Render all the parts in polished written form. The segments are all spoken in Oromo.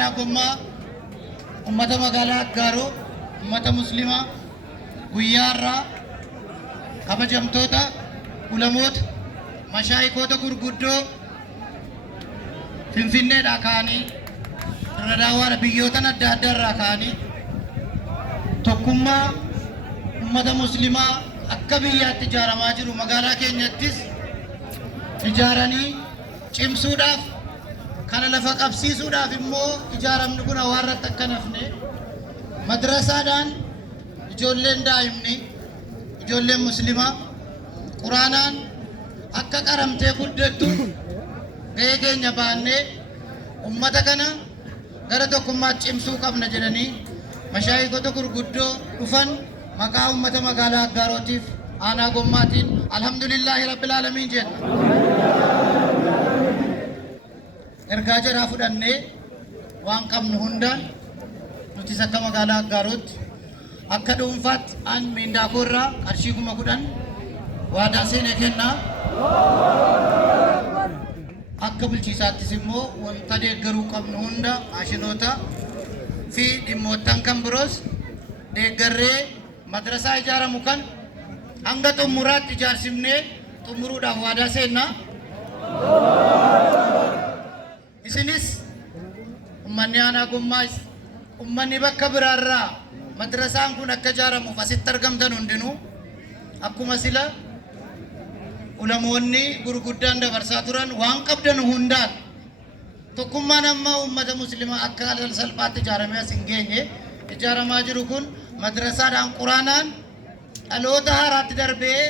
Nagummaa ummata magaalaa Aggaaroo, ummata muslimaa guyyaarraa kabajamtoota ulamoota mashaayikoota gurguddoo Finfinneedhaa ka'anii irra daawwaa biyyoota adda addaarraa ka'anii tokkummaa ummata muslimaa akka biyyaatti ijaaramaa jiru magaalaa keenyattis ijaaranii cimsuudhaaf kana lafa qabsiisuudhaaf immoo ijaaramni kun hawaarratti akka nafne madrasaadhaan ijoolleen daa'imni ijoolleen muslimaa quraanaan akka qaramtee guddattu gahee keenya baannee ummata kana gara tokkummaatti cimsuu qabna jedhanii mashaayikoota gurguddoo dhufan maqaa ummata magaalaa Aggaarootiif aanaa gommaatiin alhamdulillaahi rabbil aalamiin jenna. Ergaa jaraa fudhannee waan qabnu hundaan nutis akka magaalaa Aggaarootti akka dhuunfaatti aan miindaakoo irraa qarshii 10,000 waadaa seenee kennaa. Akka bulchiisaattis immoo wanta deeggaruu qabnu hunda maashinoota fi dhimmoottan kan biroos deeggarree madrasaa ijaaramu kan hanga xumuraatti ijaarsifnee xumuruudhaaf waadaa seennaa. Isinis ummanni aanaa gommaas ummanni bakka biraarraa madrasaan kun akka ijaaramuuf asitti argamtan hundinuu akkuma sila ulamoonni gurguddaan dabarsaa turan waan qabdan hundaan tokkummaan amma ummata muslimaa akka salphaatti ijaaramee as hin geenye ijaaramaa jiru kun madrasaadhaan quraanaan dhaloota haaraatti darbee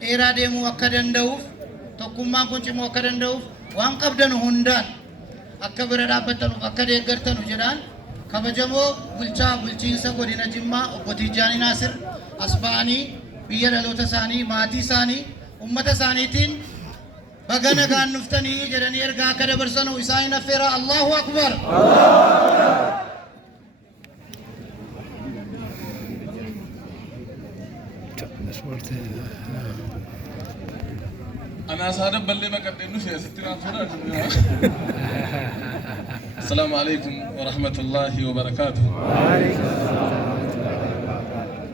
dheeraa deemuu akka danda'uuf tokkummaan kun cimuu akka danda'uuf waan qabdan hundaan akka bira dhaabbattanuuf akka deeggartanu jedhaan kabajamoo bulchiinsa godina Jimmaa obbo Tijaanii Naasir as ba'anii biyya dhaloota isaanii maatii isaanii ummata isaaniitiin baga nagaan dhuftanii jedhanii ergaa akka dabarsanu isaan affeera. Allahu akbar. أنا سعادة بلي ما قد إنه شيء ستنا فرا. السلام عليكم ورحمة الله وبركاته.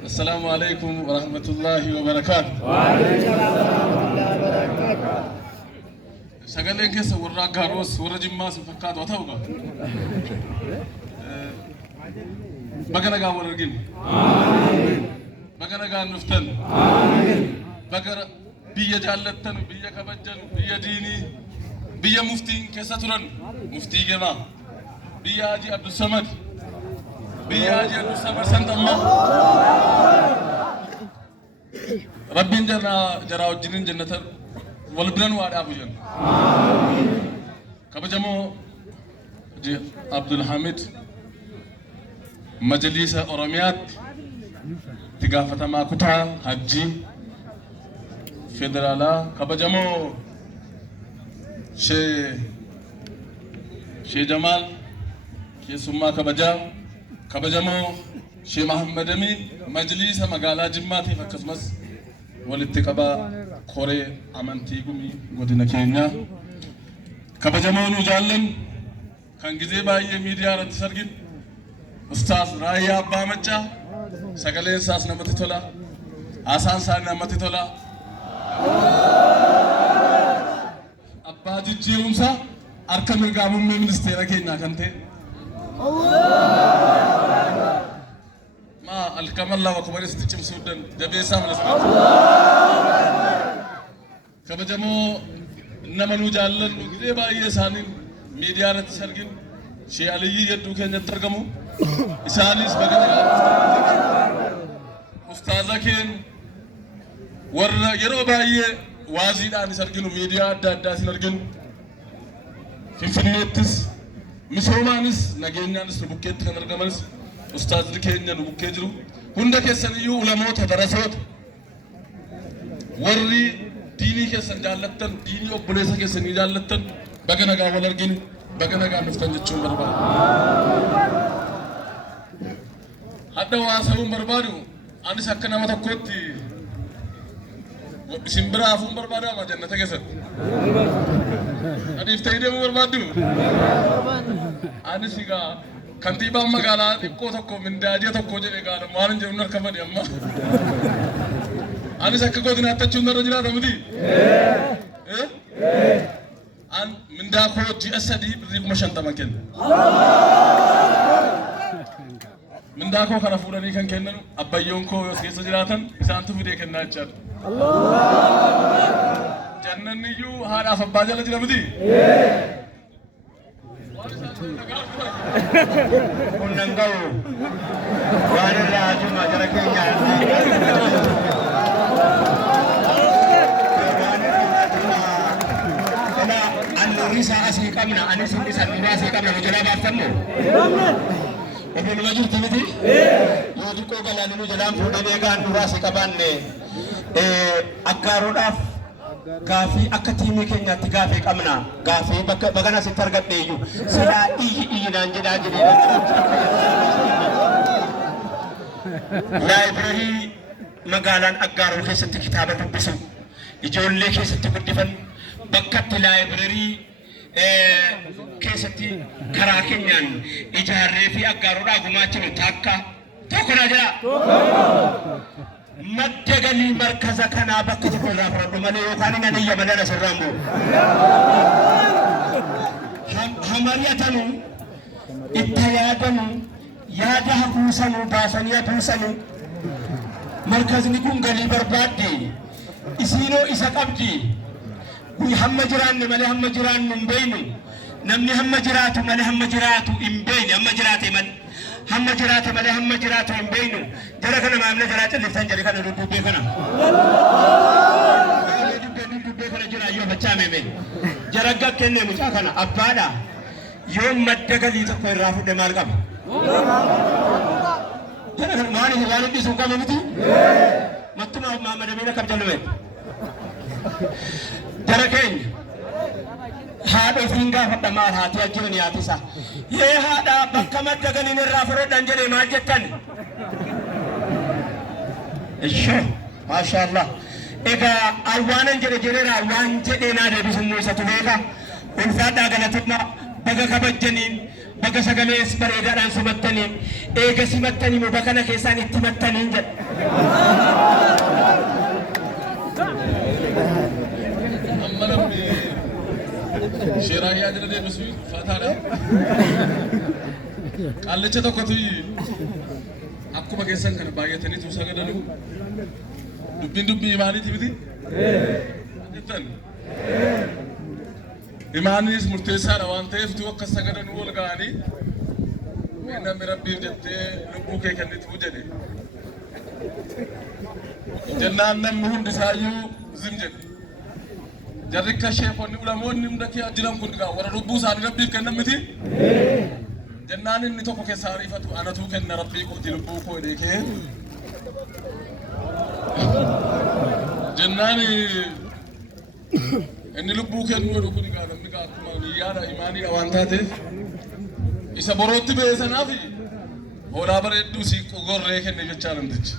السلام عليكم ورحمة الله وبركاته. سجلين كيس ورا غاروس ورا جماس فكات وتوقع. بقنا قا ورقين. بقنا قا نفتن. بقنا بيا جالتن بيا كبجن بيا ديني بيا مفتين كساترن مفتي جما بيا حاجي عبد الصمد بيا حاجي عبد الصمد سنتما ربين جرا وجنين جنة والبلن وارد أبوجن كبجمو عبد الحميد مجلس أوراميات تقافة ما كتها حجي فدرالا كبجمو شي جمال شي سما كبجمو شي محمد أمين مجلس مقالة جماتي فكسمس والاتقابا كوري أمانتي قمي قدنا كينيا كبجمو نجالن كان جزي باي ميديا رتسرقين أستاذ رايا بامجا سقلين ساس نمتي تولا آسان سان نمتي تولا أبا جيرومسا أركان القامون من مينستيرا كينيا كنتي ما الكمال الله وكبر استجم سودان جبيسا من اسمه كبجمو نمنو جالن نقدي باي سانين ميديا رتسرقين شيء علي يدو كينيا ترجمو إسانيس بقدر أستاذا كين ور يرو باي وازيد عن سرقينو ميديا دا سرقين في فنيتس مسومانس نجينيانس نبوكيت كنرجمانس أستاذ كينيا نبوكيجرو هندا كيسانيو علماء تدرسوت ورّي ديني كيسان جالتن ديني أبوليسا كيسان جالتن بغنا غا ولرجين بغنا غا نفتن جتشون برباد هذا واسعون بربادو أنا سكنا ما تكوتي simbira afun barbada ma jannata keessa Anis ta'ee deemuu barbaaddu? Anis egaa kantiibaan magaalaa xiqqoo tokko mindaajee tokko jedhe gaadha waan hin jedhu harka fadhi amma. Anis akka gootin hattachuun irra jiraata miti? An mindaa koo ji'a sadii birrii 50 kenna. Mindaa koo kana fuudhanii kan kennan abbayyoon koo yoo keessa jiraatan isaantu fidee kennaa jechaadha. Jannanni iyyuu haadhaaf abbaa jala jira miti? Kun nan ga'u waan irraa ajuma jara keenya Anurisa asii qabna anis isa nuraa asii qabna jalaa baaftannu obbo numa jirtu miti yoo xiqqoo galaaninu jalaan fuudhanii egaa nuraa asii qabaanne aggaaruudhaaf gaafii akka tiimii keenyaatti gaafii qabna gaafii bakka asitti argadhe iyyuu silaa iyyi naan jedhaa jedhee laayibireerii magaalaan aggaaruu keessatti kitaaba dubbisu ijoollee keessatti guddifan bakkatti laayibireerii keessatti karaa keenyaan ijaarree fi aggaaruudhaa gumaachinu takka tokko naa jedha madda galii markaza kanaa bakka tokko irraa fudhadhu malee yookaan inni iyya malee asirraan bu'u. Hamariyatanu itti yaadanu yaada hafuusanu baasanii hafuusanu markazni kun galii barbaadde isiinoo isa qabdi. Hamma jiraanne malee hamma jiraannu hin beeynu namni hamma jiraatu malee hamma jiraatu hin beeyne hamma jiraate malee hamma jiraate malee hamma jiraatu hin beeynu jara kana maamila jaraa calliftan jedhe kana dubbee kana dubbee kana jira yoo fachaa meeme jara gakkenne mucaa kana abbaadha yoo madda galii tokko irraa fudhe maal qaba jara kana maaliif waan hidhisu qaba miti mattuma maamadamiina kam jallume jara keenya haadha ofiin gaafadha maal haati ajjiban yaatisa yee haadha bakka madda galiin irraa fudhadhan jedhee maal jettan ishoo maashaallah egaa awwaanan jedhe jedheera waan jedhee naa deebisummoo isatu beeka ulfaadhaa galatummaa baga kabajjaniin baga sagalees bareedaadhaan simattaniin eega simattanii muka kana keessaan itti mattaniin jedhe Sheeraa yaadina deebisu faataadha. Qaallicha tokkotu akkuma keessan kana baay'ataniitu sagadanu dubbii imaaniiti miti? Jettan imaanis murteessaadha waan ta'eef tu akka sagadanuu wal ga'anii namni rabbiif jettee lubbuu kee kennituu jedhe jennaan namni hundi isaayyuu zim jedhe jarrika sheekonni ulamoonni hunda kee jiran kun gaa warra lubbuu isaanii rabbiif kennan miti jennaan inni tokko keessa ariifatu anatuu kenna rabbii kooti lubbuu koo dheekee jennaan inni lubbuu kennu godhu kun gaa namni gaa akkuma niyyaadha imaaniidha waan taateef isa borootti ba'e sanaaf hoolaa bareedduu si gorree kenne jechaa namtichi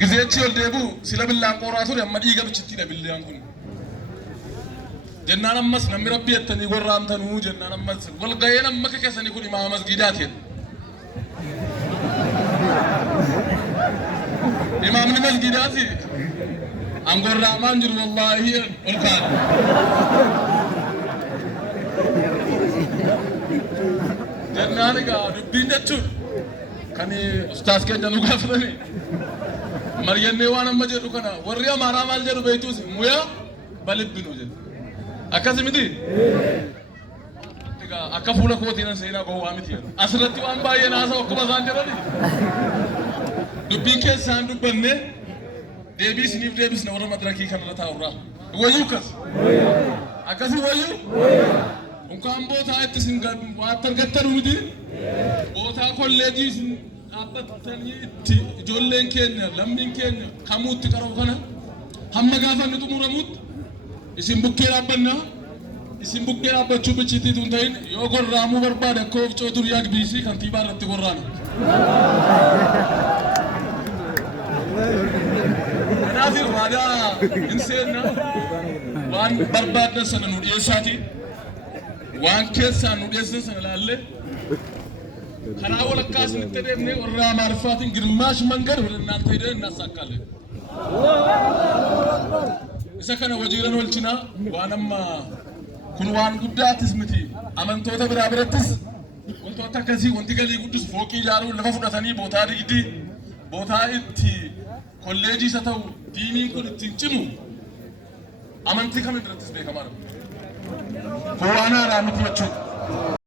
gizeechi ol deebi'u sila billaan qooraa ture amma dhiiga bichittiidha billaan kun jennaan ammas namni rabbii jettanii gorraamtanuu jennaan ammas wal ga'een amma keessanii kun imaama masgiidaatiin imaamni masgiidaati angorraamaan jiru wallaahi ol kaadha jennaan egaa dubbiin jechuun kan ustaas keenya nu gaafatanii Mariyanne waan amma jedhu kana warri amaaraa maal jedhu beektus muyaa balibbinu jedhu akkasi miti akka fuula kootiin seenaa gowwaa miti asirratti waan baay'ee naasa akkuma isaan jedhani dubbiin keessaan dubbanne deebii isiniif deebisna warra madirakii kanarra taa'urraa wayyuu kas akkasi wayyuu unkaan bootaa itti isin waatti argattanu miti bootaa kolleejii isin dhaabbatanii itti ijoolleen keenya lammiin keenya kamuutti qaroo kana hamma gaafa inni xumuramutti isin bukkee dhaabbannaa isin bukkee dhaabbachuu bichitiitu hin ta'in yoo gorraamuu barbaade akka of cootu riyaak biisii kantiibaa irratti gorraana. Kanaaf waadaa hin seenna waan barbaadan sana nu dhiyeessaati waan keessaan nu dhiyeessan sana ilaalle karaa walakkaa isinitti deemnee warra Amaariffaatiin girmaash mangar wala እናንተ ሄደን እናሳካለን isa kana wajiiran walchinaa waan amma kun waan guddaatis miti amantoota biraa birattis wantoota akkasii wanti galii guddis fooqii ijaaruu lafa fudhatanii bootaa itti kolleejii isa ta'u diiniin kun ittiin cimu amantii kamiin birattis beekamaadha. Kun waan haaraa miti jechuudha.